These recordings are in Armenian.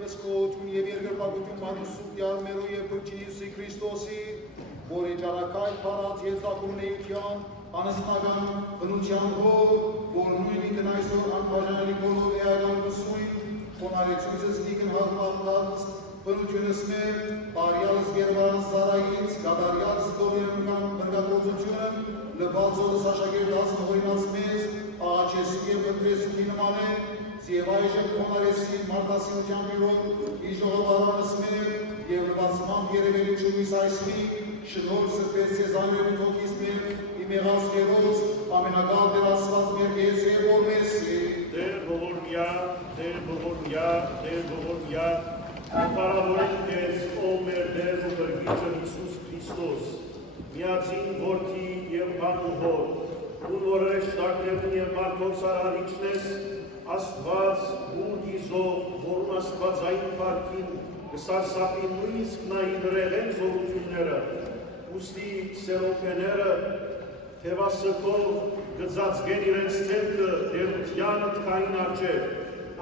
Եվս կողություն և երկրպագություն մատուսուկ յարմերու և փրկին Հիսուսի Քրիստոսի, որի ճարակայք պարած եզակունեության, անստական բնության հով, որ նույնիկն այսօր անբաժանելի բոլոր էական գսույն, խոնարեցույցս նիկն հաղմաղկած, բնությունս մեր, բարյալս գերվարans զարայից, գադարյալ զգողերնական բրգատրոցությունը, լբալձորս աշագերդած նողորիմաց մեզ, աղաչեսի և վտրեսուքի նման է, և այժմ խոնարեսի մարդասինության բիրոն, իժողավարանս մեր, և լբացմամբ երևելի չումիս այսմի, շնոր սրպես սեզաներու թոքիս մեր, իմ եղած կերոց, ամենագալ դերասված մեր գեցե որ մեսի։ Դեր ողորմյա, դեր ողորմյա, դեր ողորմյա, Ամպարավորին կեզ, ով մեր դեր ու բրգիչը Հիսուս Քրիստոս, միածին որդի և բանու հոր, ուն որ հրեշտակներուն և մարդոց արարիչն ես, Աստված ու գիզով, որում աստվածային պարքին, կսարսապի նույնիսկ նային ռեղեն զորությունները, ուստի սերոպեները, թևասկով գծածգեն իրենց ցենքը դերությանը թքային արջև,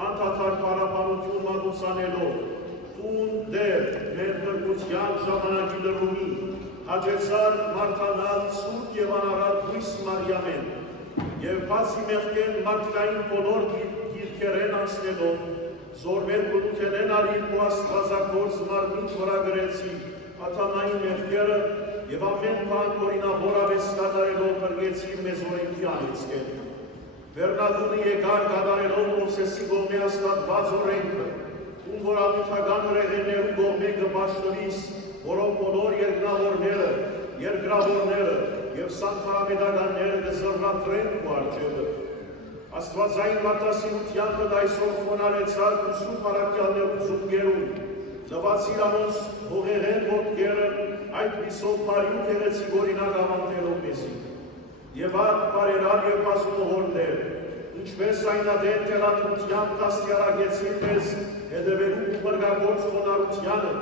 անդադար պարապանություն մատուցանելով, տուն դեր մեր բրգության ժամանակի լրումի, հաջեցար մարդանալ սուրբ և անարատ հույս Մարիամեն, և բացի մեղքեն մարդկային բոլոր գիրքերեն անցնելով, զորմեր բնութենեն արին ու աստվածագործ մարմին վրագրեցի, ատամային մեղքերը և ամեն բան օրինավորավես կատարելով բրգեցի մեզ օրենքի անիցկեն։ Վերնագունը եկար կատարելով Մովսեսի գողմե աստատված օրենքը, ում որ ամիթական ռեղեններու գողմե գբաշտվիս, որով բոլոր երկնավորները, երկրավորները և սանթարամետականները կզրնատրեն ու արջևը։ Աստվածային մարդասիրության կդ այսօր խոնարեցար ու սուրբ առակյալներու զուգերում, զվացիր անոնց հողեղեն ոտքերը այդ միսով բարյու կեղեցի գորինակ ավանտելով մեզի։ Եվ այդ բարերար և բազումողորներ, ինչպես այնադեն տերատության կաստիարագեցին մեզ հետևելու ու բրգագործ խոնարությանը,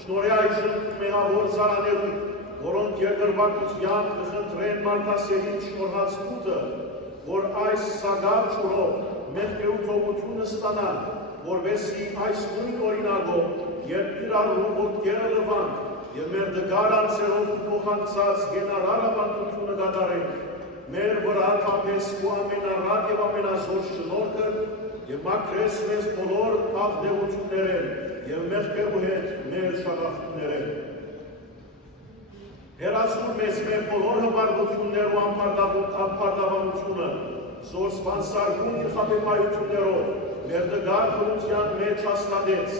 շնորհե այժմ մեղավոր զարաներու, որոնք երկրպագության կխնդրեն մարդասերին շնորհած կուտը, որ այս սագավ ճուրով մեղքերու թողությունը ստանան, որովհետեւ այս նույն օրինակով, երբ իրարու ոտքերը լվան և մեր դգար անձերով փոխանցած գենարար ավանդությունը կատարենք, մեր վրա թափես ու ամենառատ և ամենազոր շնորհքը և մաքրես մեզ բոլոր աղդեղություններեն և մեղքերու հետ մեր շաղախտներեն։ Հեռացնում մեզ մեր բոլոր հպարտություններ ու անպարտավանությունը, զոր սպանսարգուն իր խաբեպայություններով մեր դգար բնության մեջ հաստատեց,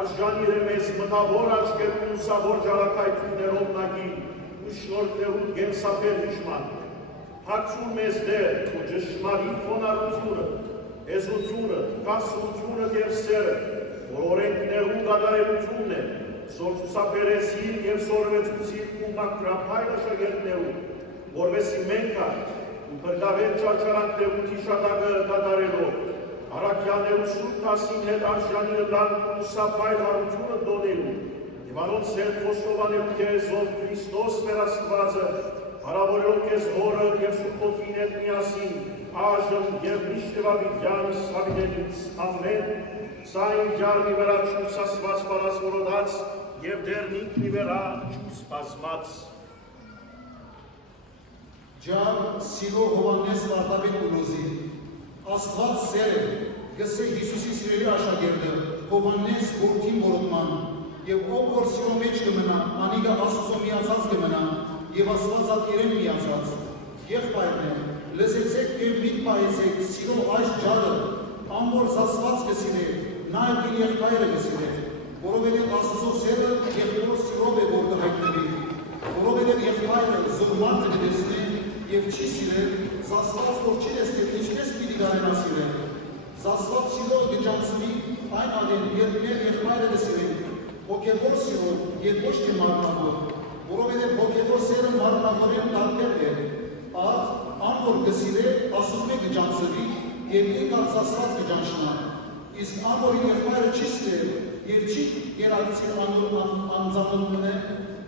արժան իրե մեզ մտավոր աչքերուն ու սավոր ջարակայություններով նագին ու շնորհներուն գենսապեր հիշման, հագցում մեզ դեր ու ճշմարիտ խոնարհությունը, հեզությունը, կասությունը և սերը, որ օրենքներու կատարելությունն է, զորցուսապերեցին և սորվեցուցին ու մակրափայլ աշակերտներու, որովհետեւ մենք ու բրդավետ ճարճարանքներու թիշատակը կատարելով, առաքյալներու սուրբ տասին հետ արժանի լան ու սափայլ հարությունը դոնելու, և անոնց հետ խոստովանելու քեզ ով Քրիստոս մեր Աստվածը, հարավորելով քեզ հորը և սուրբ ոգին հետ միասին, այժմ և միշտ վավիդյանս հավիտենից, ամեն, սա իմ ջարմի վրա չուս ասված պարասվորոդած և դեռ ինքնի վրա չուս բազմած։ Ջար սիրո Հովանես Վարդապետ Ուլոզի, Աստված սեր է, գսե Հիսուսի սիրելի աշակերտը, Հովանես որդին որոտման, և ով որ սիրո մեջ կմնա, անիգա Աստծո միացած կմնա, և Աստվածատ իրեն միացած, եղբայրն է, լսեցեք և միտ պահեցեք սիրո այս ջարը, ամբոր զասված կսիրե, նա իր եղբայրը կսիրե, որովհետև Աստծո սերը եղբորը սիրով է որ կհայտնվի, որովհետև եղբայրը զորմարդը կտեսնի և չի սիրել, զասված որ չի տեսնել, ինչպես պիտի կարենասիրել, զասված սիրով կջանցնի այն ադեն, երբ մեր եղբայրը կսիրենք, հոգևոր սիրով և ոչ թե մարմնավոր, որովհետև հոգևոր սերը մարմնավորեն տարբեր է, աղ ամբոր կսիրե, ասում է կջանցվի և ինքալ զասված կջանշնա, իսկ ամբորի եղբայրը չի սիրել և չի կերակցի անձանունն է,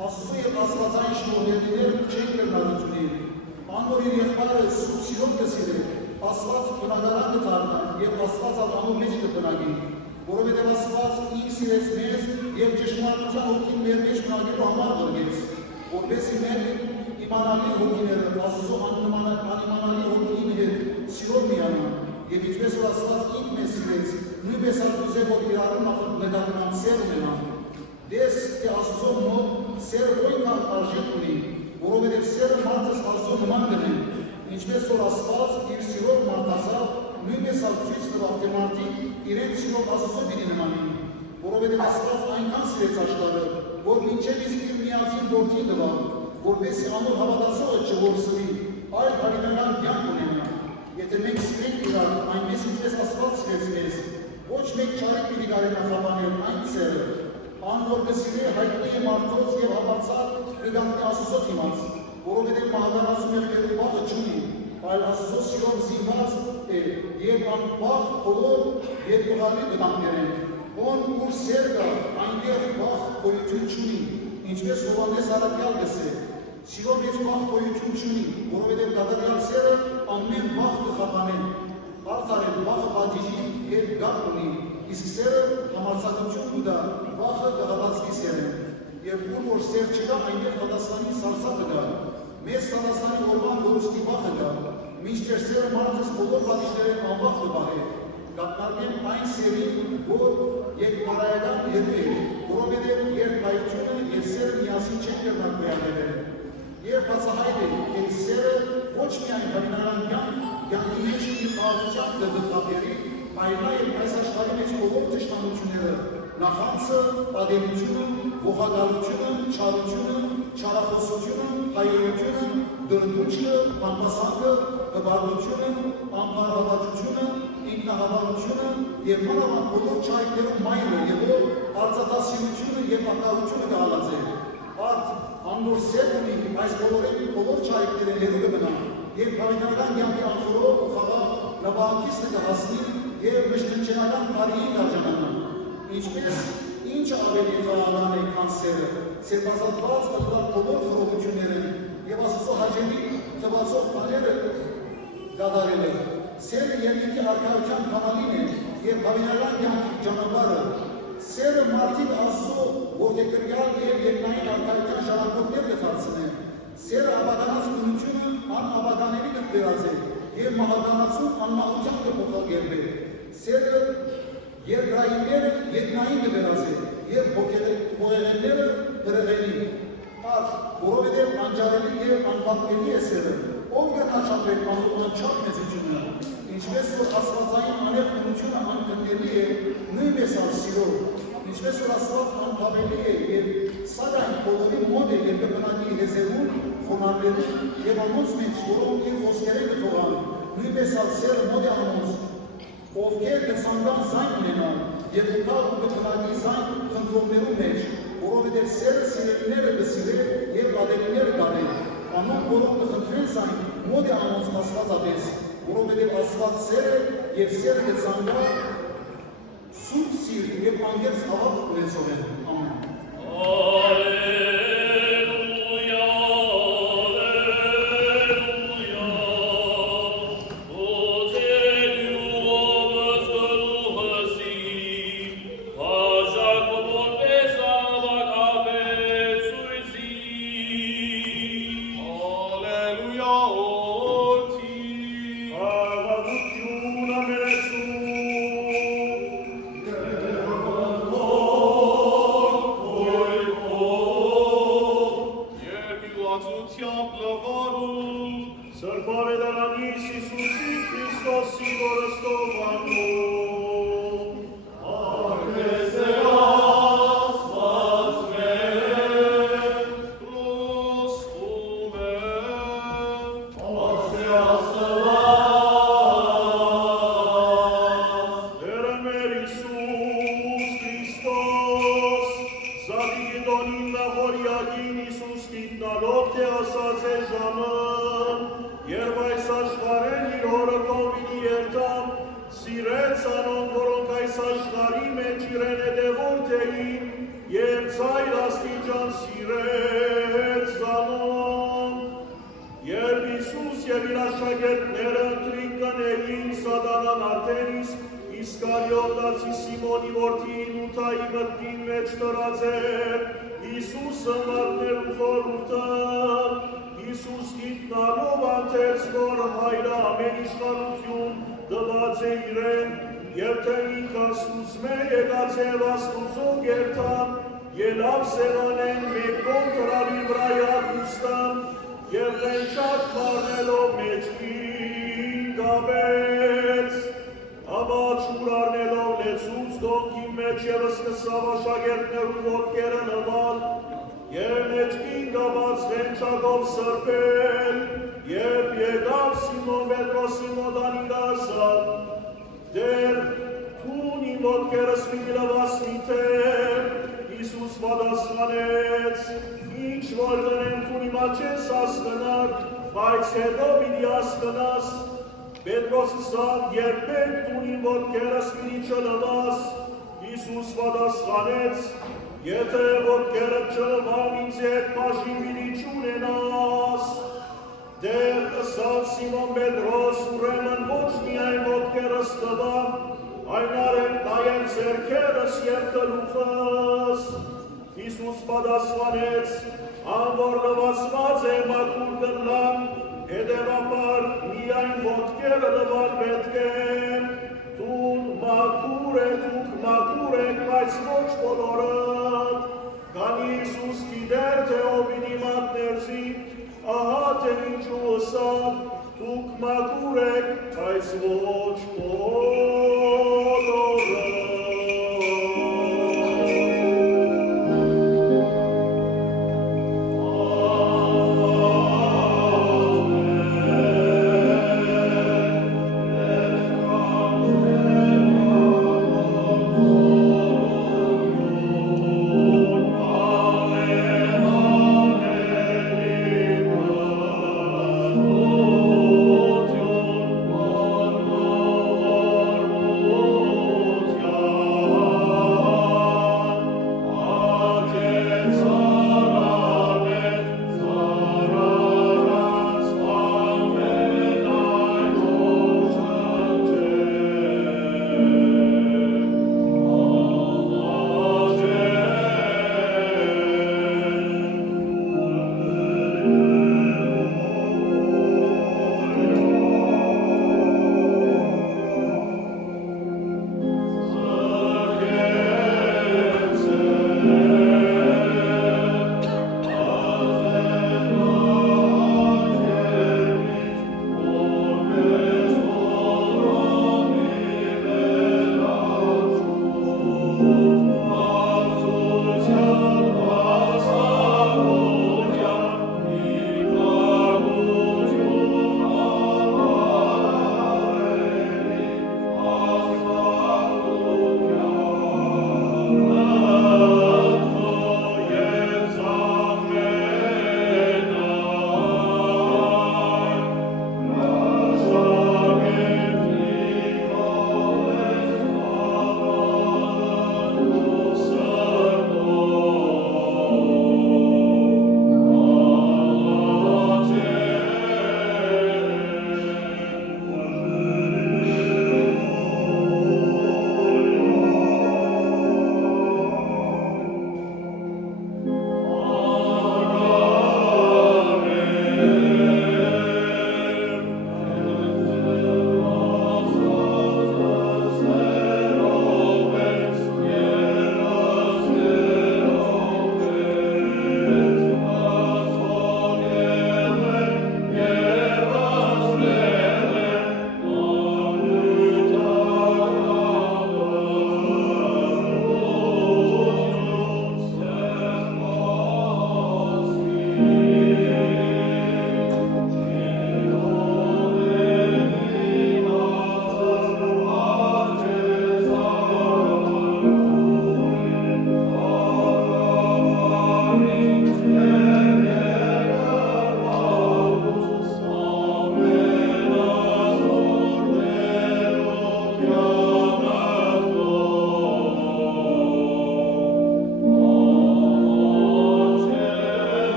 Աստծո և աստվածային շնորհներներ չեն կրնալությունի, ամբորի եղբայրը սուրբ սիրով կսիրե, Աստված բնակարան կդառնա և Աստված անոր մեջ կբնակի, որովհետև Աստված ինքն սիրեց մեզ և ճշմարտության հոգին մեր մեջ մնալու համար ղրկեց, որպեսզի մենք իմանալի հոգիները Աստծո անիմանալի հոգին հետ սիրով միանան, և ինչպես որ Աստված ինքն մեզ սիրեց, նույնպես ուզե որ իրարու նկատմամբ սեր ունենան։ Դες թե Աստծո մոտ սերը որքան արժեք ունի, որովհետև սերը մարդս Աստծո նման կնեն, ինչպես որ Աստված իր սիրով մարդասավ, նույնպես ցույց տվավ թե մարդիկ իրենց սիրով Աստծո պիտի նմանին, որովհետև Աստված այնքան սիրեց աշխարհը, որ մինչև իսկ իր միածին որդին տվավ, որպեսզի ամոր հավատացողը չորսվի, այլ հավիտենական կյանք ունենա։ Եթե մենք սիրենք իրար, այնպես ինչպես Աստված սիրեց մեզ, ոչ մեկ չարիք պիտի կարենա խաբանել այն սերը, անոր կսիրե հայտնի է մարդոց և հավացած կգանքի Աստծո դիմաց, որովհետև մահկանացու մեղքերու վախը չունի, այլ Աստծո սիրով զինված է և անվախ բոլոր երկուղալի կտանքներեն, ոն ուր սեր կա, այնտեղ վախ գոյություն չունի, ինչպես Հովհաննես առաքյալ գսե, սիրով մեջ վախ գոյություն չունի, որովհետև կատարյալ սերը ամեն վախ կխաբանեն, արծարեն վախը պատիժի և գապ ունի, իսկ սերը համարձակություն ուտա, վախը կհավացվի սերեն, և ուր որ սեր չկա, այնտեղ Հատաստանի սարսափը կա, մեծ Հատաստանի օրվան որուստի վախը կա, մինչդեռ սերը մարդս բոլոր պատիժներեն անվախ կպահե, կապնարկեն այն սերին, որ երկբարայական երկու է, որովհետև երկայությունը և սերը միասին չեն կրնակ գոյատևել, և բացահայտ է, որ սերը ոչ միայն հավիտենական կյանքի մեջ իր խաղաղության կգտնվի, այլ նաև այս աշխարհի մեջ բոլոր թշնամությունները, նախանցը, ադելությունը, ողագալությունը, չարությունը, չարախոսությունը, հայրությունը, դրդուճքը, անպասանքը, հբարդությունը, անբարավաճությունը, ինքնահավանությունը և մանավանդ բոլոր չարիքներում մայրը և որ արծաթասիրությունը և ակահությունը կհալած է։ Արդ անոր սեր ունի այս բոլոր չարիքները հեռու կմնան և հավիտենական կյանքի անխորով ու խաղաղ նպատակիցը կհասնի և մշտնչենական բարիին կարժանանան, ինչպես ինչ ավելի խաղաղան է քան սերը, սերբազատված կտվալ բոլոր խռովությունները և Աստծո հաճելի թվացող բաները կատարել է։ Սերը երկինքի արքայության կանալին է և հավիտենական կյանքի ճանապարհը։ Սերը մարդիկ Աստծո որդեգրյալ և երկնային արքայության ժառանգորդներ կդարձնեն։ Սերը աբականած գունությունը անաբականելի կբերած է և մահականացու անմահության կփոխակերպել։ Սերը երկրայինները երկնային կբերած է և հոգեղենները հրեղենի։ Որովհետև անջարելի և անպատմելի է սերը, ով կնաչապել անչափ մեծությունը, ինչպես որ աստվածային աներկունությունը անկրկնելի է նույնպես սիրով, ինչպես որ Աստված անփափելի է և սակայն բոլորի մոտ է և կմնանի հեզերուն, խոնարհվելու և անոնց մեջ, որոնք իր խոսքերը կթողան, նույնպես սերը մոտ է անոնց, ովքեր կցանկան զայն ունենան և կա ու կմնանի զայն խնդրողներու մեջ, որովհետև սերը սիրելիները կսիրե և ադելիները կադեն, անոնք որոնք կխնդրեն զայն մոտ է անոնց աստվածապես, որովհետև Աստված սեր է և սերը կցանկա սուրբ սիր և անգերց հավատ ունեցող են։ Ամեն։ Ալելույա, ալելույա, ոտենյու ովսկլու հսի, հաժակ որպես ավակապետ սույսի։ Ալելույա, որդի, Հավատություն ամերեսու, Սրբավետարանիս Իսուսի Քրիստոսի որստովանում, Արգես է Աստված մեր, Խոսում է, Արգես է Աստված, Տերը մեր Իսուս Քրիստոս, Զատիկի տոնին նախորյակին Իսուս գիտնալով թե ասած է ժամը, Երբ այս աշխարհեն իր հորը կողմինի երթամ, սիրեց անոնք, որոնք այս աշխարհի մեջ իրեն հետևորդ էին, և ծայր աստիճան սիրեց անոնք։ Երբ Իսուս և իր աշակերտները ընտրին կնեին սատանան արդեն իսկ Իսկարիոտացի Սիմոնի որդին ուտայի մտնին մեջ տրած էր, Իսուսը մատնելու խորհուրդը, Իսուս գիտնալով անթեց, որ հայրը ամեն իշխանություն տված է իրեն, և թե ինք Աստուծմե եկած և Աստուծո գերտան, ելավ սեղանեն մեկ կողմ տրավի վրայա ուստան, և վենչակ մարնելով մեջքին գաբեց, Ամաչուր արնելով լեցուց դոնքի մեջ և սկսավ աշակերտներու ոտքերը նվալ, և մեջքին գաբած վենչակով սրբել, և եկավ Սիմոն Պետրոսի մոտանին ասավ, դեր թուն իմ ոտքերս պիտի լվացնի թե, Իսուս պատասխանեց, ինչ որ դնեմ թուն իմա չես ասկնար, բայց հետո պիտի ասկնաս, Պետրոս ասավ, երբեք թուն իմ ոտքերս պիտի չլվաս, Իսուս պատասխանեց, եթե ոտքերդ չլվամ ինձ հետ բաժին պիտի չունենաս, դեր ասավ Սիմոն Պետրոս, ուրեմն ոչ միայն ոտքերս տվամ, այն արեմ նայեմ ձեռքերս և գլուխս։ Իսուս պատասխանեց, անոր լվացված է մաքուր գնամ, հետևաբար միայն ոտքերը լվալ պետք է, տուն մաքուր է, դուք մաքուր եք, բայց ոչ բոլորդ, քանի Իսուս գիտեր, թե ով պիտի մատներզի, ահա թե ինչու ասավ, դուք մաքուր եք, բայց ոչ բոլորը։ Amen.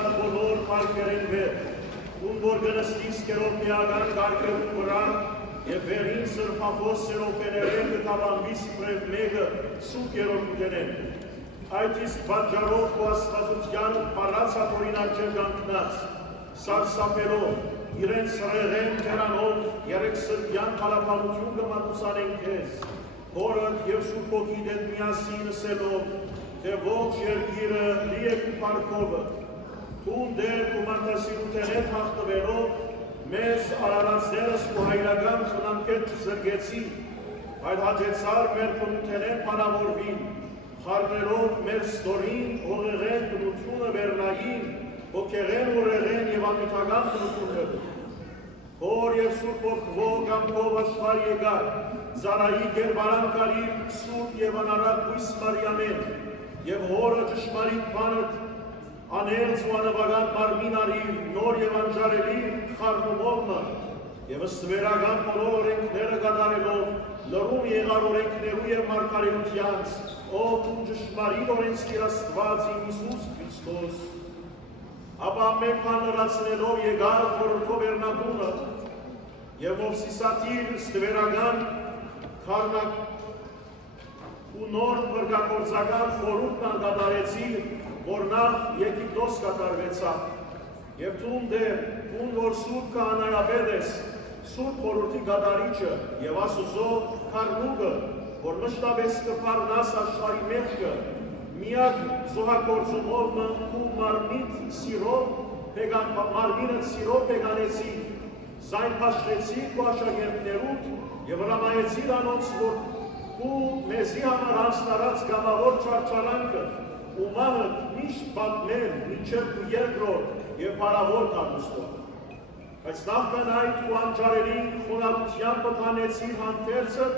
եղած բոլոր պարկերեն վեր, ում որ գնստիս կերոպիական գարկերում վրա, և վերին սրպախոս սերոպեներեն գտավանվիս պրև մեկը սուկ երոպուտենեն։ Այդ իսկ բաջարով ու աստվածության պարած հատորինակ ջերգանքնած, սարսապելով իրենց սրեղեն կերանով երեք սրբյան կալապանություն գմատուսանեն կեզ, հորըտ և սուրպոքի դետ միասին ասելով, թե ողջ երգիրը լի եք ու պարկովը, թուն դեր ու մարտասիրութենետ հաղթվելով, մեզ արարածներս ու հայրական խնամքետ չզրգեցի, այլ հաջեցար մեր պնութենեն պանավորվին, խարներով մեր ստորին, հողեղեն բնությունը վերնային, հոգեղեն ուրեղեն և անմիթական բնություններ։ Հոր և սուրբ ոգվո գամքով աշխար եկար, զարայի գերբարան կարիր սուրբ և անարատ հույս մարյամեն, և հորը ճշմարիտ բանըտ, աներց ու անվագան մարմին արիր, նոր և անջարելի խարնումովը, և ըստվերական բոլոր օրենքները գադարելով, լռում եղար օրենքներու և մարգարեությանց, ով թուն ճշմարիտ օրենսդիր Աստված իմ Հիսուս Քրիստոս։ Ապա մեկ բան լրացնելով եկավ խորհրդով Էրնատունը, և Մովսիսատիր ստվերական քարնակ ու նոր բրգակործական խորհուրդն անգադարեցի, որ նախ Եգիպտոս կատարվեցավ, և թուն դեր, թուն որ սուրբ քահանայապետ ես, սուրբ խորհրդի գադարիչը և Աստուծո քարնուկը, որ մշտապես կփառնաս աշխարհի մեղքը, միակ զոհագործումով ու մարմինդ սիրով պեգանեցի, զայն փաշտեցի քո աշակերտներուդ և հրամայեցիր անոնց, որ ու մեզի համար հանձնարած գամավոր չարչարանքը ու մահը միշտ պատմեն մինչև ու երկրորդ և փառավոր կամուստով։ Բայց նախքան այդ ու անջարելի խոնարհությամբ պտանեցիր հանդերձը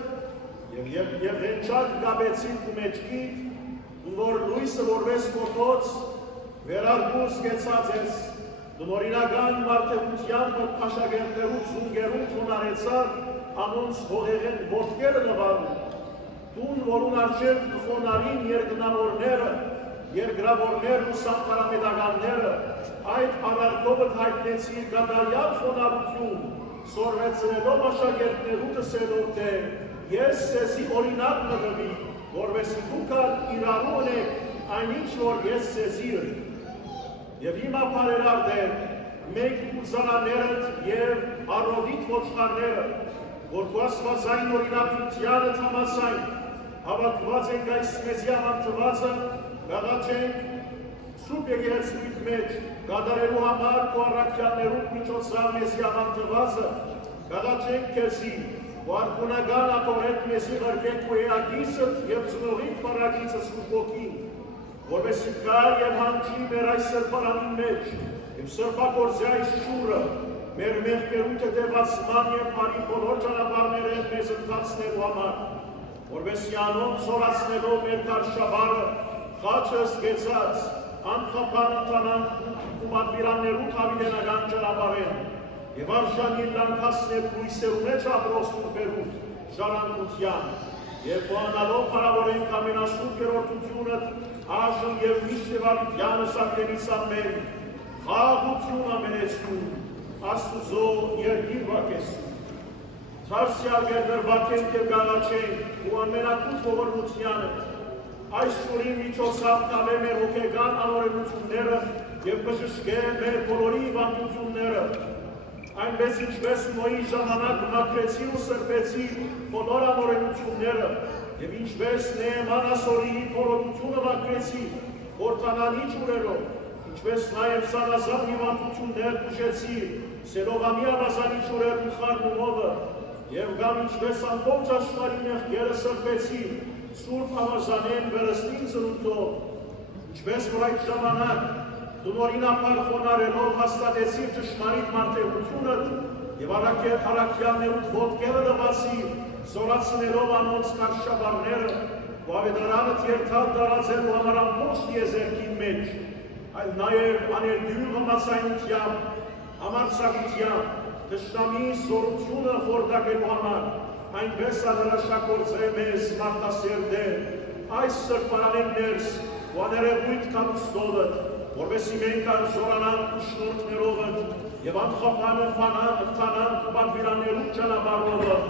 և հենչակ գաբեցիր ու մեջքիդ, ու որ լույսը որպես կոթոց վերարգուս գեցած ես, դնորինական մարդեղությամբ աշակերտներուց զունգերուն խոնարեցար, անոնց հողեղեն ոտքերը նվարում, տուն որուն արջև խոնարին երկնավորները, երկրավորներ ու սանքարամետականները, այդ առարկովըտ հայտնեցիր գադարյալ խոնարություն, սորվեցնելով աշակերտներու տսելով, թե ես սեզի օրինակ մտվի, որվեսի դուքալ իրարու ունեք այնինչ, որ ես սեզիր, և հիմա պարերար դեր, մեկ ուսանաներըտ և առովիտ ոչխարները, որ կու աստվածային օրինակությանը թամասային, հավատված ենք այս մեզի ավանդվածը, գաղաչենք սուրբ եկեղեցուիդ մեջ, գադարելու համար ու առաքյալներու միջոցով մեզի ավանդվածը, գաղաչենք քեզի, ու արկունական ատորետ մեզի ղրկեք ու էագիսըտ և ծնողիտ պարագիցը սուրբ ոգին, որվեսի կար և հանջի մեր այս սրբարանին մեջ, և սրբակորձի այս շուրը, մեր մեղքերու տետևացման և արի բոլոր ճանապարհները մեզ ընթացնելու համար, որվեսի անոն զորացնելով մեր կարշաբարը, խաչը զգեցած, անխափան ընտանանք ու պատվիրաններու թավիդենական ճանապարհեն, և արժանին լանքասնել լույսերու մեջ ապրող սուրբերուտ, ժառանգության, և պոանալով պարավորենք ամենասուրբ երորդությունըտ, աշն և միշտ և ալիպյանը սակենից ամեն, խաղություն ամենեցուն, Աստուծո երկիր վակեսուն։ Թարսյալ գերդրվակենք և գաղաչենք ու ամենակուտ ողորմությանը, այս շուրի միջոցավ կավե մեր հոգեգան անորենությունները և բժշկե մեր բոլորի վանդությունները, այնպես ինչպես Նոյի ժամանակ մաքրեցի ու սրբեցի բոլոր անորենությունները և ինչպես Նեեման ասորիի կորոտությունը մաքրեցի խորտանանի ջուրերով, ինչպես նաև սանազան հիվանդություններ բուժեցի սերողամի ավազանի ջուրերն խառնումովը և գամ ինչպես ամբողջ աշխարհի մեղքերը սրբեցի սուրբ ավազանեն վերստին ծնունդով, ինչպես որ այդ ժամանակ դնորինապար խոնարելով հաստատեցիր ճշմարիտ մարդեղությունը և առաքյալներուդ ոտքերը լվացիր, զորացնելով անոնց կարշաբարները ու ավետարանըդ երթալ տարածելու համար ամբողջ տիեզերքին մեջ, այլ նաև աներգյուր համացայնությամբ, համարձակությամբ, թշնամի զորությունը խորտակելու համար, այնպես ահրաշակորձե մեզ մարդասեր դեր, այս սրբարանեն ներս ու աներևույթ կամուստովըտ, որովհետեւ մենք անզորանանք շնորհներով եւ անխափանանք բանվիրաներու ճանապարհով,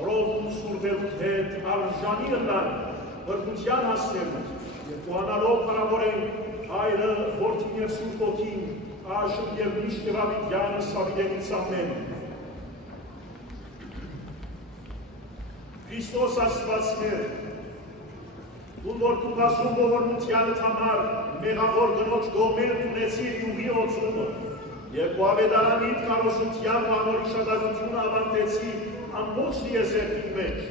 որով սուրբերու հետ արժանի ընդ բրկության հասնելու եւ կողանալով հարավորենք Հայրը, Որդին եւ Սուրբ Օգին, այժմ եւ միշտ եւ ավիդյանը սավիդենից ամեն։ Քրիստոս Աստված մեր, ու որ դու բացում ողորմությանդ համար մեղավոր գնոջ գոմեր ունեցիր յուղի օծումը եւ կուավեդարանիդ կարոսության անոր իշադակությունը ավանդեցի ամբողջ դիեզերքի մեջ,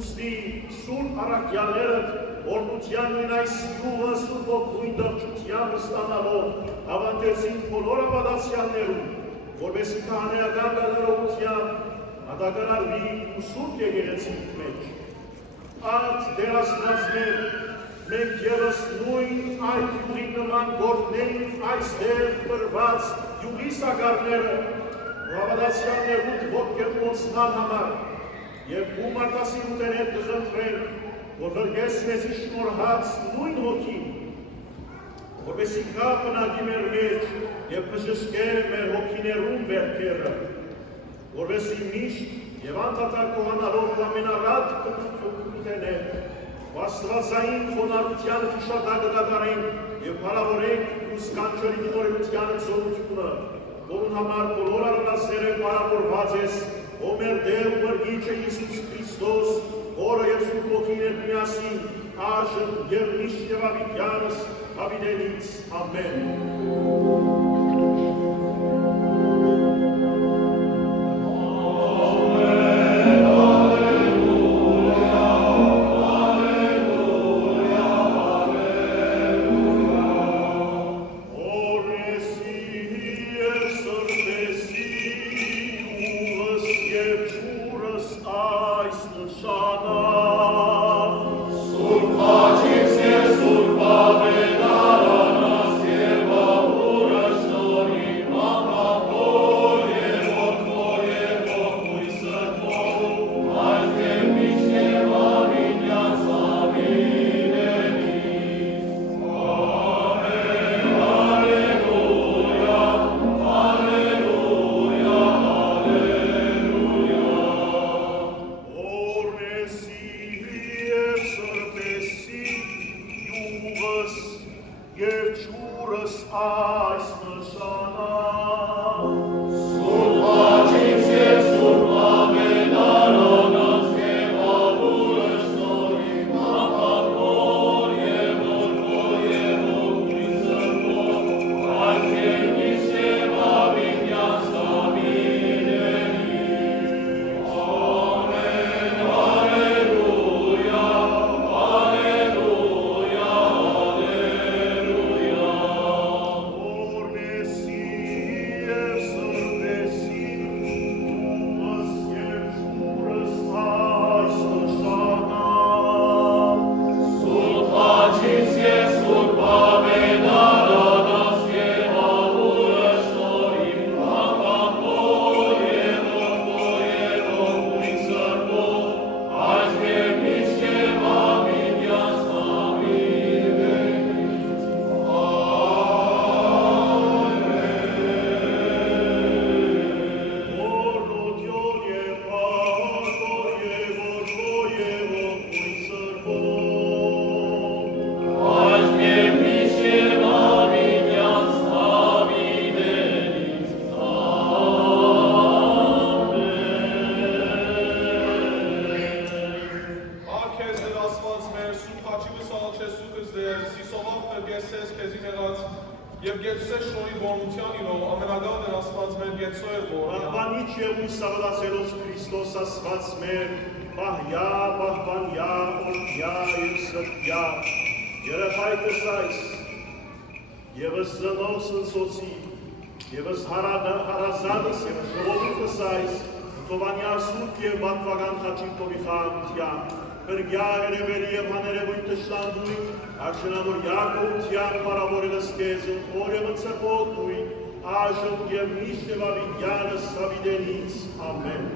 ուստի սուրբ առաքյալները օրնության նույն այս յուղը Սուրբ Օգնույն դրճությամբ ստանալով ավանդեցին բոլոր ավադացյալներում, որպեսզի քահանայական դատարողությամբ հատակարարվի ու Սուրբ եկեղեցիի մեջ։ Արդ Տեր Աստված մեր, մենք ևս նույն այդ յուղի նման գործնենք այստեղ բրված յուղի սակարները ու ավադացյալներուդ ոտքերմոցնալ համար եւ ու մարդասիրութեն հետ կխնդրենք, որ վրգես մեզի շնորհած նույն հոգին, որպեսզի կա բնակի մեր մեջ եւ բժշկե մեր հոգիներում վերքերը, որպեսզի միշտ եւ անդադար կողանալով ամենառատ կուտենենք, Աստվածային խոնարհությանը հիշադակը կատարենք եւ փառավորենք ու սկանչորի դորեցյանը ծորությունը, որուն համար բոլոր արարածները պարավորված ես, ո մեր Տեր ու Մրգիչը Հիսուս Քրիստոս, Օրը եւ Սուրբ Օգիներ միասին, այժմ եւ միշտ եւ ավիդյանս ավիդենից ամեն։ Եվս զնոս ընցոցի, եվս հարազանս և ժողովուրդս այս, Թովանյար Սուրբ և բատվական խաչիկ Թովի խաղամության, բրգյա երևերի և հաներևույն տշտանդույն, աշնամոր Յակովության պարավորելս կեզն, օրևը ծեպոտույն, այժմ և միշտ և ավիդյանս ավիդենից, ամեն։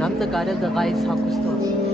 Նամ նկարել դղայից հագուստով։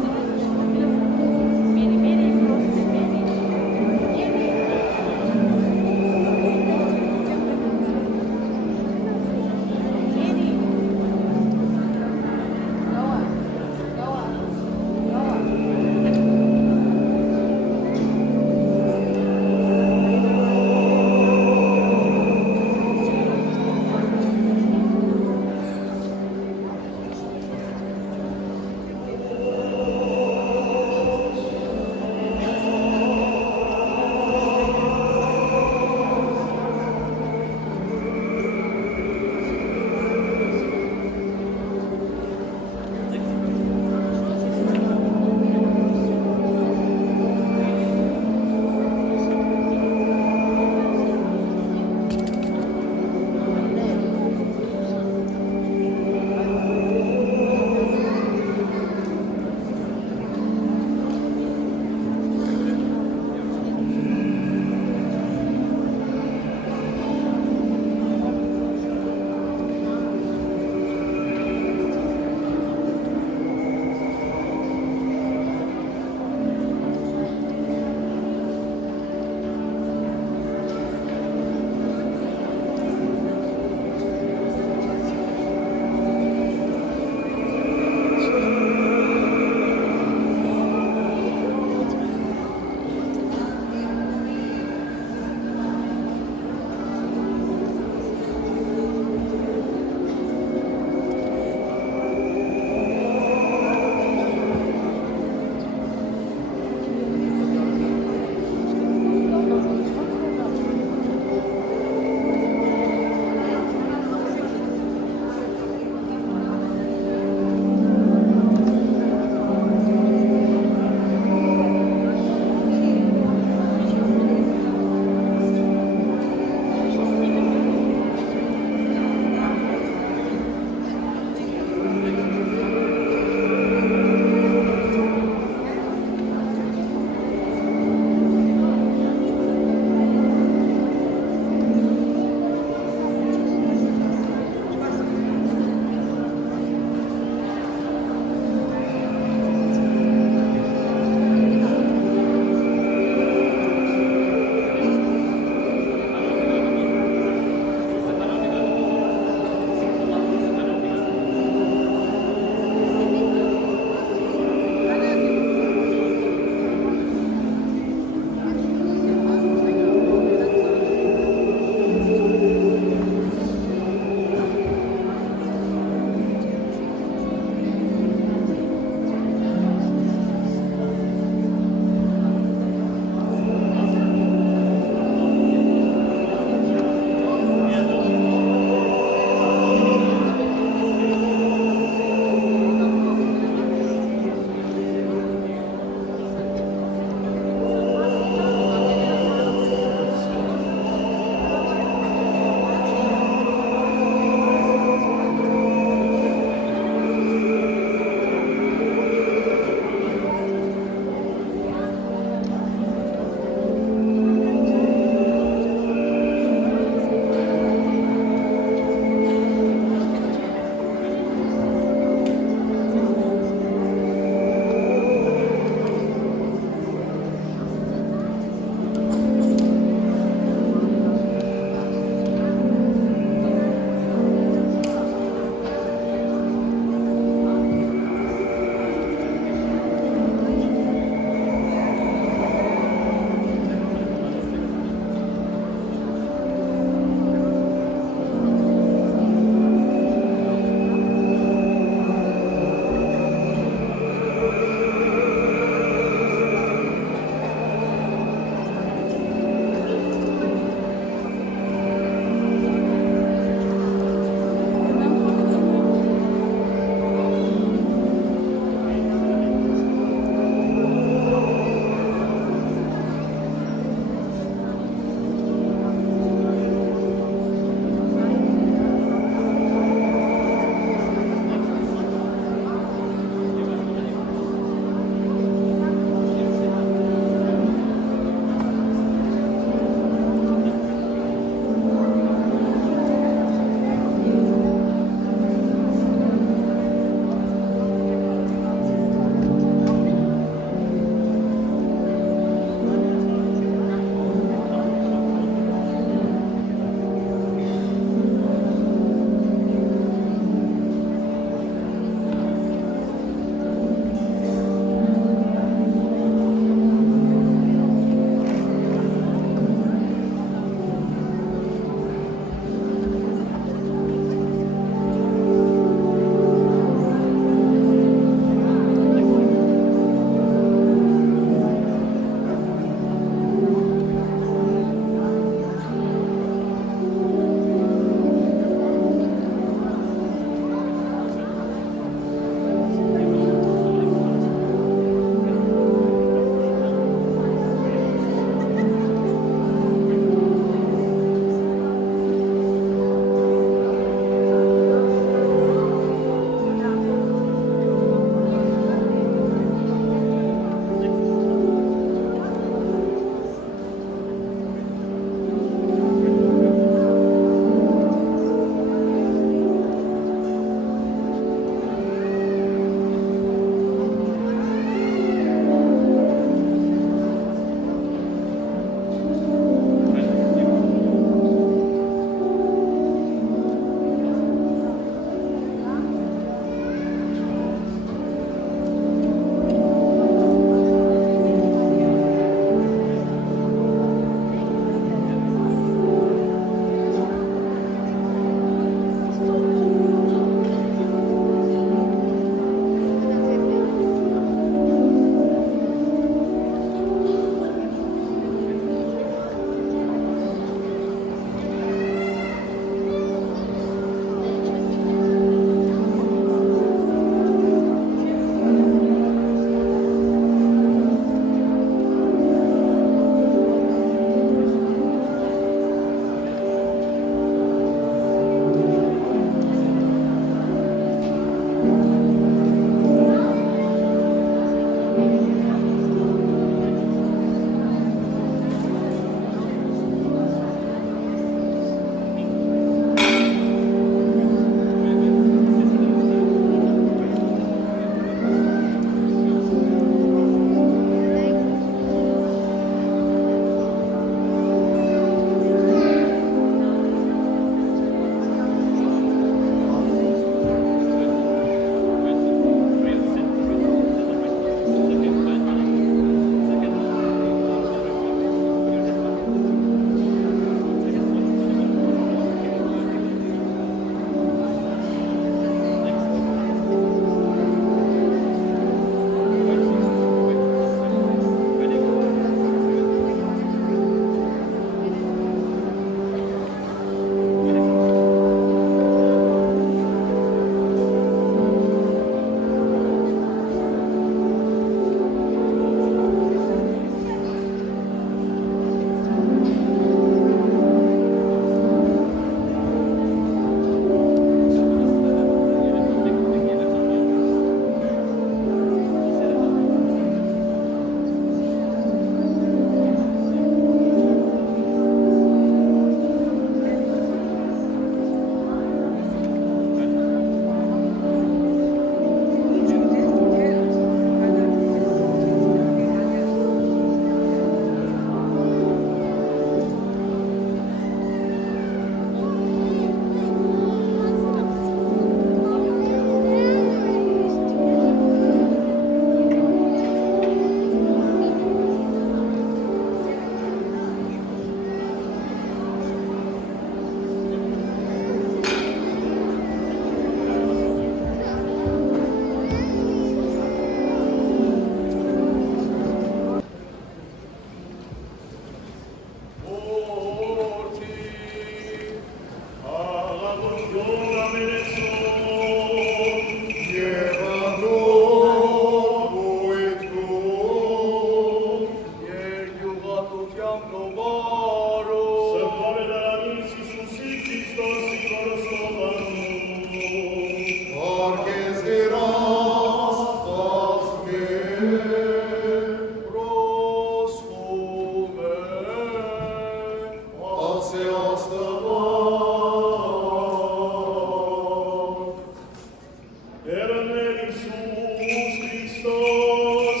Iisus Hristos,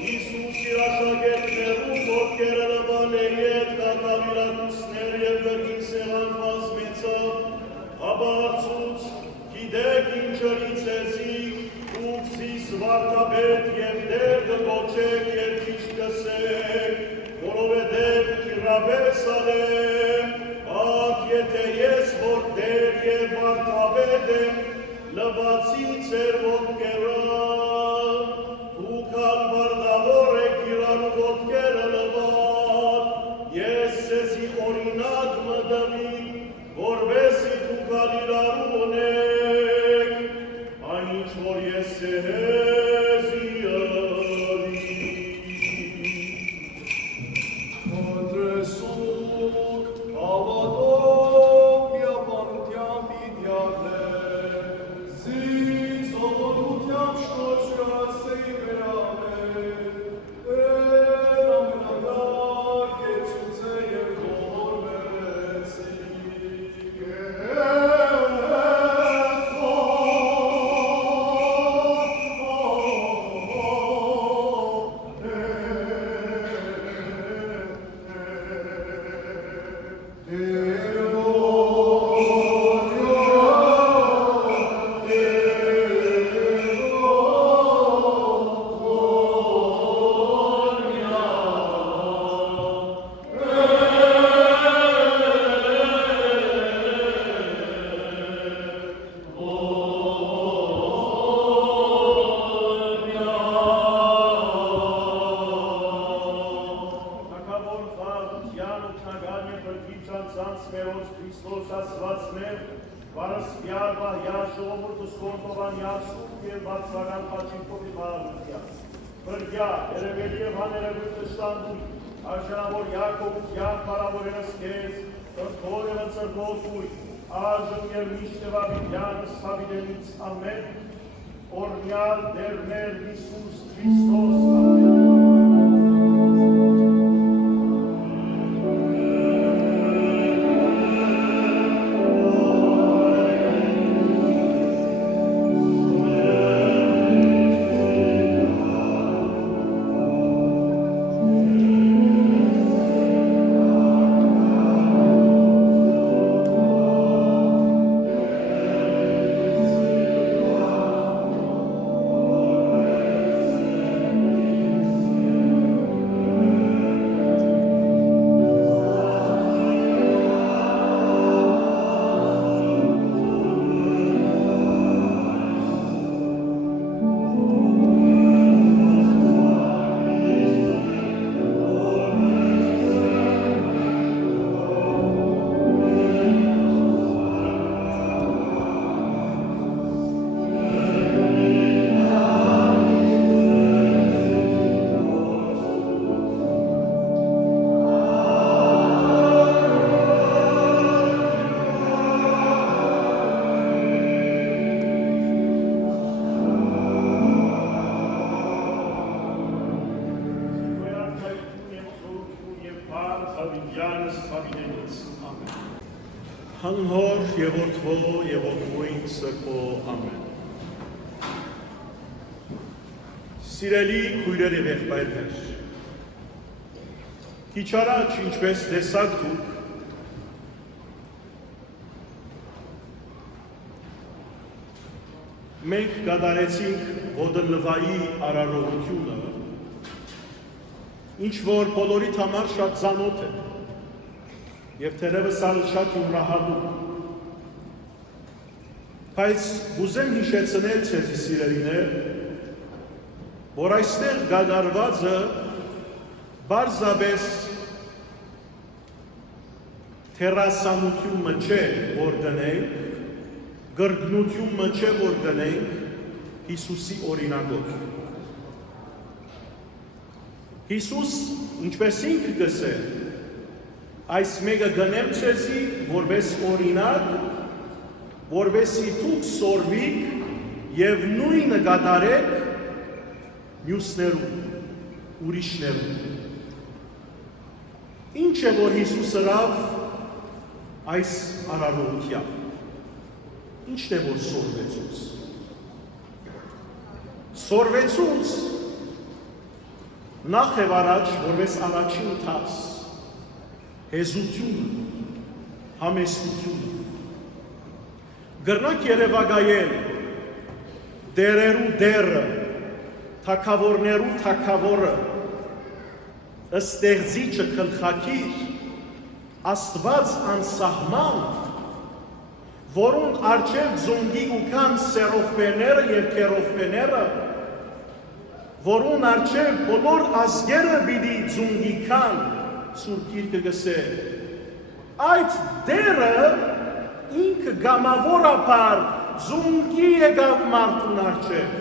Iisus իր աշակերտներու ոտքերը լվալեիետ կատավիրակուսներ և գրգին սեղան բազմեցավ, հաբարձուց, գիտեք ինչրի ձեզի, ուք զիս վարդապետ և դեր կգոչեք և ճիշտ կսեք, որովհետև իրապես ալեմ, ակ եթե ես որ դեր և վարդապետ եմ, լվացի ձեր ոտքերը, դուք անվարդավոր եք իրար ոտքերը լվալ, ես ձեզի օրինակ մտվի, որպեսզի դուք իրար ունեք, այն ինչ որ ես ձեզի ըրի։ Անդրեսուկ, ավատով միապանությամբ իդյալներ, զիս ողորությամբ շնորհացրի վերաներ, ամենագար կեցուցե և ողորմեցի, Արժանավոր Յակոբության բարավորենս քեզ, ընթորենը ծրգոզույ, այժմ և միշտ Ավիդյանս Հավիդենից ամեն, օրնյալ դերներ Հիսուս Քրիստոս ամեն։ Հանհոր և որդվո և որդվույն սրբո ամեն։ Սիրելի քույրեր և եղբայրներ, քիչ առաջ ինչպես տեսաք դուք, մենք կատարեցինք ոտնլվայի արարողությունը, ինչ որ բոլորիդ համար շատ ծանոթ է, և թերևս շատ յուրահատուկ։ Բայց ուզեմ հիշեցնել ձեզի սիրելիներ, որ այստեղ կատարվածը պարզապես թերասանությունը չէ, որ գնենք, գրգնությունը չէ, որ գնենք Հիսուսի օրինակով։ Հիսուս, ինչպես ինքը գսել, այս մեկը գնեմ ձեզի, որպես օրինակ, որպեսզի դուք սորվիք և նույնը կատարեք մյուսներում, ուրիշներում։ Ինչ է, որ Հիսուս ըրավ այս արարողությամբ։ Ինչն է, որ սորվեցուց։ Սորվեցուց նախ եւ առաջ որպես առաջին ընթաց հեզությունը, համեստությունը գրնակ երևակայել դերերու դերը, թագավորներու թագավորը, ստեղծիչը գլխակիր, Աստված անսահման, որուն արջև ձունգի ու կան սերովպեները և կերովպեները, որուն արջև բոլոր ազգերը բիդի ձունգի կան, Սուրբ Գիրքը գսե, այդ դերը ինքը գամավորապար ձունգի եկավ մարդուն արջև։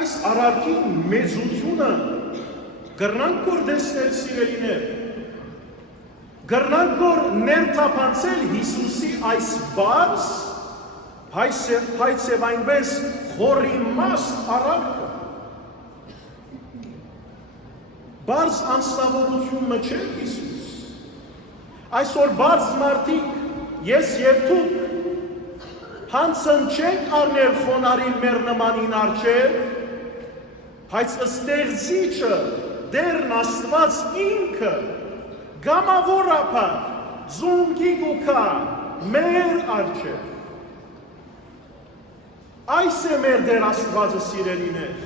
Այս արարքի մեծությունը գրնանք որ դեսնել սիրելիներ, գրնանք որ ներթափանցել Հիսուսի այս բարձ, հայցև այնպես խորիմաստ արարքը, բարձ անձնավորություն մչել Հիսուս, այսօր բարձ մարդիկ, ես և թուք, հանցն չենք արներ խոնարին մեր նմանին արջև, բայց ստեղծիչը դերն Աստված ինքը գամավորապար ձունգի գուքա մեր արջև։ Այս է մեր դեր Աստվածը սիրելիներ,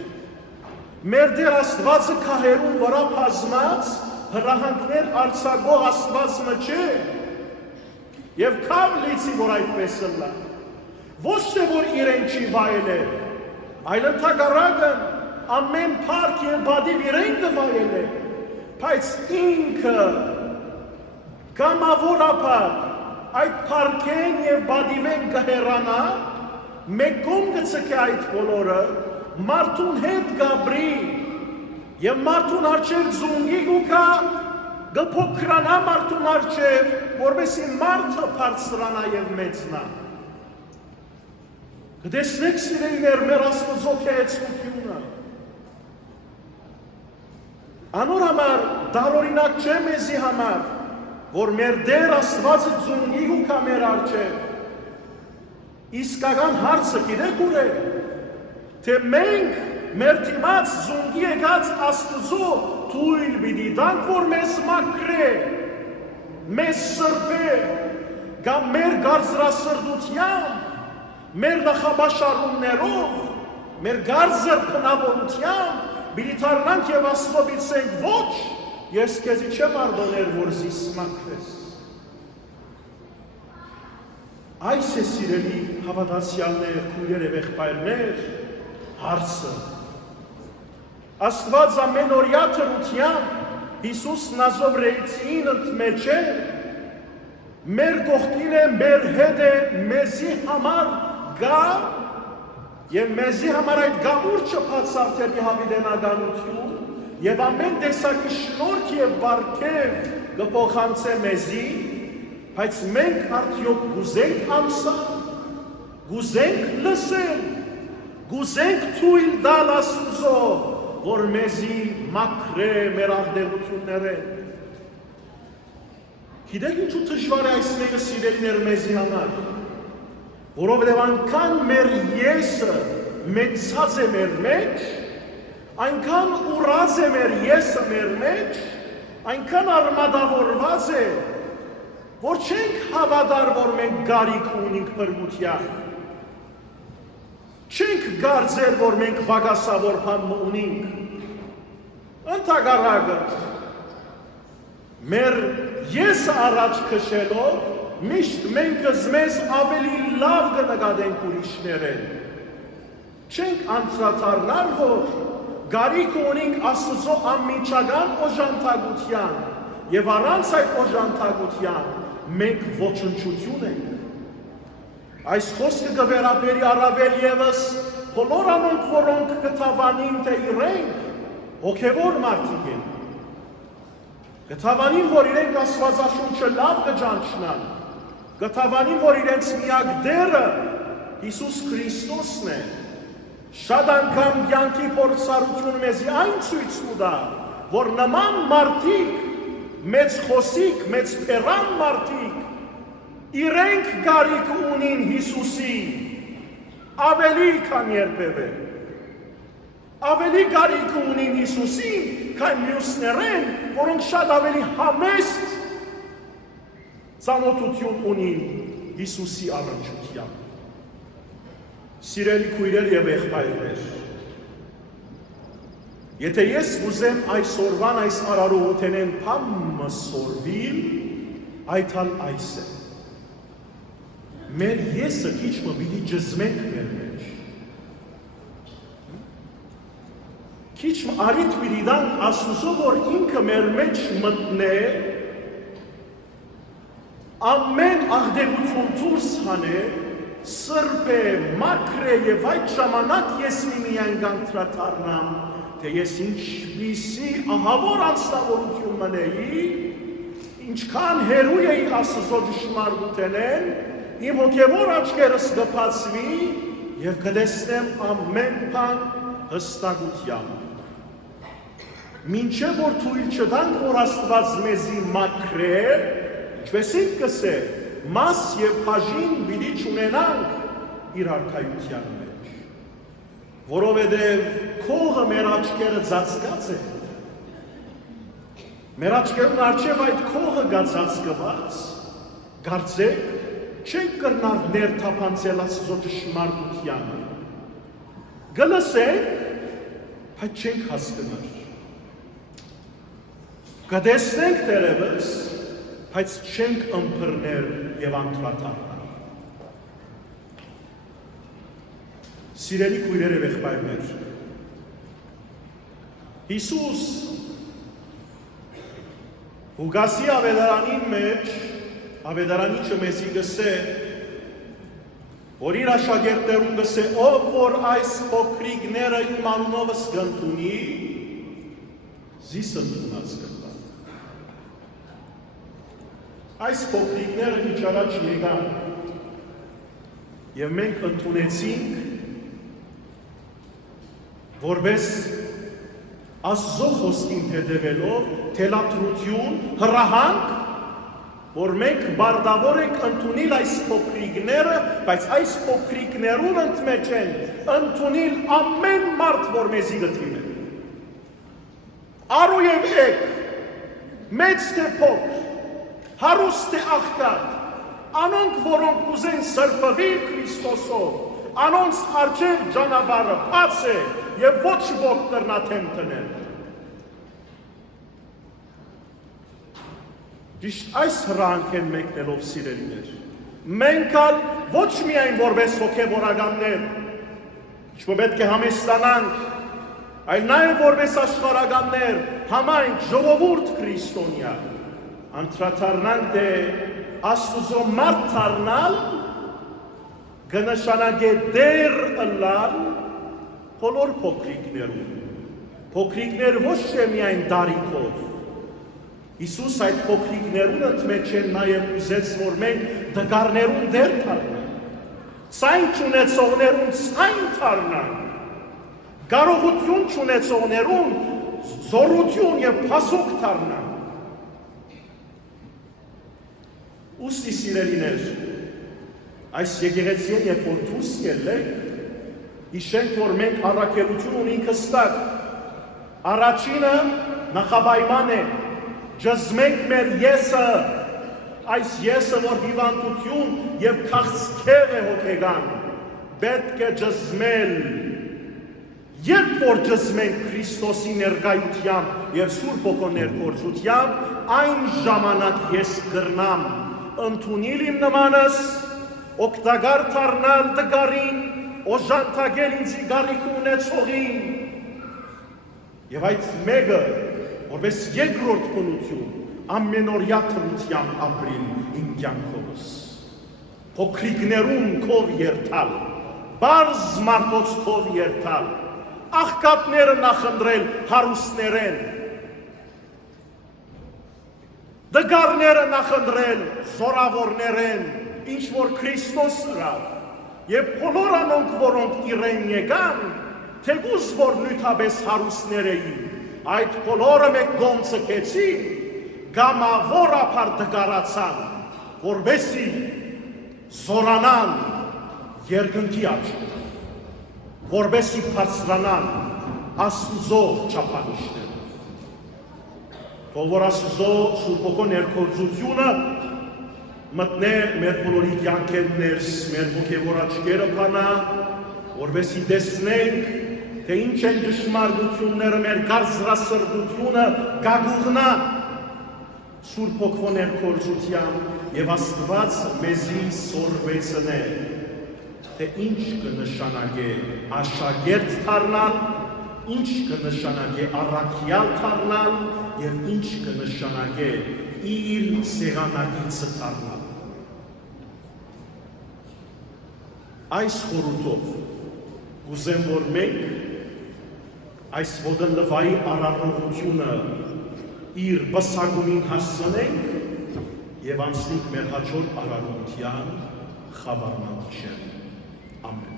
մեր դեր Աստվածը քահերուն վրա բազմած հրահանգներ արձակող Աստվածը չէ, և քավ լիցի, որ այդպես լա, ոչ թե որ իրեն չի վայելել, այլ ընդհակառակն ամեն փառք և բադիվ իրեն կվայելել, բայց ինքը գամավորապար այդ փառքեն և բադիվեն կհեռանա, մեկ կողմ կցկե այդ բոլորը, մարդուն հետ գաբրի և մարդուն արջև ձունգի գուքա գփոքրանա մարդուն արջև, որպեսզի մարդը բարձրանա և մեծնա։ Կտեսնեք սիրելիներ մեր Աստծո քեհեցությունը։ Անոր համար դարօրինակ չէ մեզի համար, որ մեր դեր Աստվածը ձունգի գուքա մեր արջև։ Իսկական հարցը գիտեք ուր է, թե մենք մեր դիմաց ձունգի եկած Աստծո թույլ պիտի տանք, որ մեզ մաքրե, մեզ սրբե, կամ մեր գարձրասրտությամբ, մեր նախաբաշարումներով, մեր գարձր բնավորությամբ պիտի թարնանք և Աստծո պիտսենք ոչ, ես քեզի չեմ արդոներ, որ զիս մաքրես։ Այս է սիրելի հավատացյալներ, քույրեր և եղբայրներ, հարցը։ Աստված ամենօրյա թրությամբ Հիսուս Նազովրեացին ընդմեջ է, մեր կողքին է, մեր հետ է, մեզի համար գա, և մեզի համար այդ գամուրջը բացարձակի հավիտենականություն, և ամեն տեսակի շնորհք և բարգև կփոխանցե մեզի, բայց մենք արդյոք գուզենք ամսալ, գուզենք լսել, գուզենք թույլ տալ Աստծո, որ մեզի մաքրե մեր աղտեղությունները։ Գիտեք ինչու դժվար է այս մեկը սիրելիներ մեզի համար, որովհետև այնքան մեր եսը մեծած է մեր մեջ, այնքան ուրած է մեր եսը մեր մեջ, այնքան արմատավորված է, որ չենք հավատար, որ մենք գարիք ունենք փրկության, չենք կարծել, որ մենք բագասավոր բան ունենք, ընդհակառակը մեր եսը առաջ քշելով, միշտ մենք մեզ ավելի լավ կնկատենք ուրիշներեն, չենք անդրադառնալ, որ գարիք ունենք Աստծո անմիջական օժանդակության, և առանց այդ օժանդակության մենք ոչնչություն ենք։ Այս խոսքը կվերաբերի առավել ևս բոլոր անոնք, որոնք կթավանին, թե իրենք հոգևոր մարդիկ են, կթավանին, որ իրենք Աստվածաշունչը լավ կճանչնան, կթավանին, որ իրենց միակ դերը Հիսուս Քրիստոսն է, շատ անգամ կյանքի փորձառությունը մեզի այն ցույց կտա, որ նման մարդիկ, մեծ խոսիկ, մեծ փեռան մարդիկ, իրենք գարիք ունին Հիսուսի, ավելի քան երբևէ։ Ավելի կարիք ունին Հիսուսին, քան մյուսներեն, որոնք շատ ավելի համեստ ծանոթություն ունին Հիսուսի առնչությամբ։ Սիրելի քույրեր եւ եղբայրներ, եթե ես ուզեմ այսօրվան այս արարողութենեն փամը սորվիլ, այդալ այս է։ Մեր եսը քիչ մը պիտի ջզմենք մեր մեջ։ Քիչ մը արիտ պիտի դանք Աստուծո, որ ինքը մեր մեջ մտնե, ամեն աղդեղություն դուրս հանե, սրբե, մաքրե եւ այդ ժամանակ ես միայն գանտրատարնամ, թե ես ինչպիսի ահավոր անձնավորություն մնեի, ինչքան հերու էի Աստծո ճշմարտութենեն, իմ հոգևոր աչքերս կբացվի եւ կտեսնեմ ամեն բան հստակությամբ։ Մինչև որ թույլ չտանք, որ Աստված մեզի մաքրեր, ինչպես ինք կսե, մաս եւ բաժին պիտի չունենանք իր արքայության մեջ, որովհետեւ քողը մեր աչքերը ծածկած է։ Մեր աչքերն առջև այդ քողը ծածկված, կարծեք, չենք կրնար ներթափանցել Աստծո ճշմարտությանը։ Գլսենք, բայց չենք հասկնար։ Կտեսնենք դերևս, բայց չենք ըմբռներ եւ անդրադառնալ։ Սիրելի քույրեր եւ եղբայրներ, Հիսուս Ուգասի ավետարանին մեջ, ավետարանիչը մեզի գսե, որ իր աշակերտներուն գսե, ով որ այս փոքրիկները իմ անունովս կընդունի, զիս ընդունած կտա։ Այս փոքրիկները ինչ առաջ եկան, եւ մենք ընդունեցինք, որպես Աստծո խոսքին հետևելով, թելադրություն, հրահանգ, որ մենք բարդավոր ենք ընդունել այս փոքրիկները, բայց այս փոքրիկներուն ընդմեջ են ընդունել ամեն մարդ, որ մեզի գտին է։ Արու եւ եկ, մեծ թե փոքր, հարուստ թե աղքատ, անոնք, որոնք ուզեն սրբվել Քրիստոսով, անոնց առջև ճանապարհը բաց է եւ ոչ ոք կրնա թեմ տնել։ Ճիշտ այս հրանք են մեկնելով սիրելիներ։ Մենք ալ ոչ միայն որպես հոգևորականներ, ինչ-որ պետք է համեստանանք, այլ նաև որպես աշխարհականներ, համայն ժողովուրդ քրիստոնյա, անդրադառնանք թե Աստուծո մարդ դառնալ կնշանակե դեր ըլլալ բոլոր փոքրիկներուն։ Փոքրիկներ ոչ թե միայն դարիքով։ Հիսուս այդ փոքրիկներուն ընդմեջ են նաև ուզեց, որ մենք դգարներուն դեր դառնանք, ցայն չունեցողներուն ցայն դառնանք, կարողություն չունեցողներուն զորություն եւ փասուկ դառնանք։ Ուստի սիրելիներ, այս եկեղեցին երբ որ դուրս ելենք, հիշենք, որ մենք առաքելություն ունենք հստակ։ Առաջինը նախապայման է, ջզմենք մեր եսը, այս եսը, որ հիվանդություն եւ քաղցքև է հոգեգան, պետք է ջզմել։ Երբ որ ջզմենք Քրիստոսի ներկայությամբ եւ Սուրբ Հոգու ներկործությամբ, այն ժամանակ ես կրնամ ընդունել իմ նմանս, օգտակար դառնալ դգարին, օժանդակել ինձ գարիք ունեցողին, եւ այդ մեկը, որպես երկրորդ բնություն, ամենօրյա թրությամբ ապրիլ իմ կյանքովս, փոքրիկներուն քով երթալ, բարձ մարդոց քով երթալ, աղքատները նախընտրել հարուստներեն, դգարները նախընտրել զորավորներեն, ինչ որ Քրիստոս ըրավ, եւ բոլոր անոնք, որոնք իրեն եկան, թեկուզ որ նույնապես հարուստներ էին, այդ բոլորը մեկ գոմ ցկեցին, գամավորապար դգարացան, որբեսի զորանան երկնքի աչքով։ որբեսի բարձրանան Աստուծո չափանիշները։ Թող որ Աստուծո Սուրբ Հոգու ներկայությունը մտնե մեր բոլորի կյանքեր ներս, մեր հոգևոր աչքերը բանա, որբեսի տեսնենք, թե ինչ են դժմարտությունները, մեր կարծրասրտությունը գագուղնա Սուրբ Հոգու ներկայությամբ եւ Աստված մեզի սորվեցնե, թե ինչ կնշանակե աշակերտ դառնալ, ինչ կնշանակե առաքյալ դառնալ եւ ինչ կնշանակե իր սեղանակիցը դառնալ։ Այս խորհուրդով ուզեմ, որ մենք այս ոտլվայի արարողությունը իր բսագունին հասցնենք եւ անցնենք մեր հաջորդ արարողության խավարման գիշեր։ Ամեն։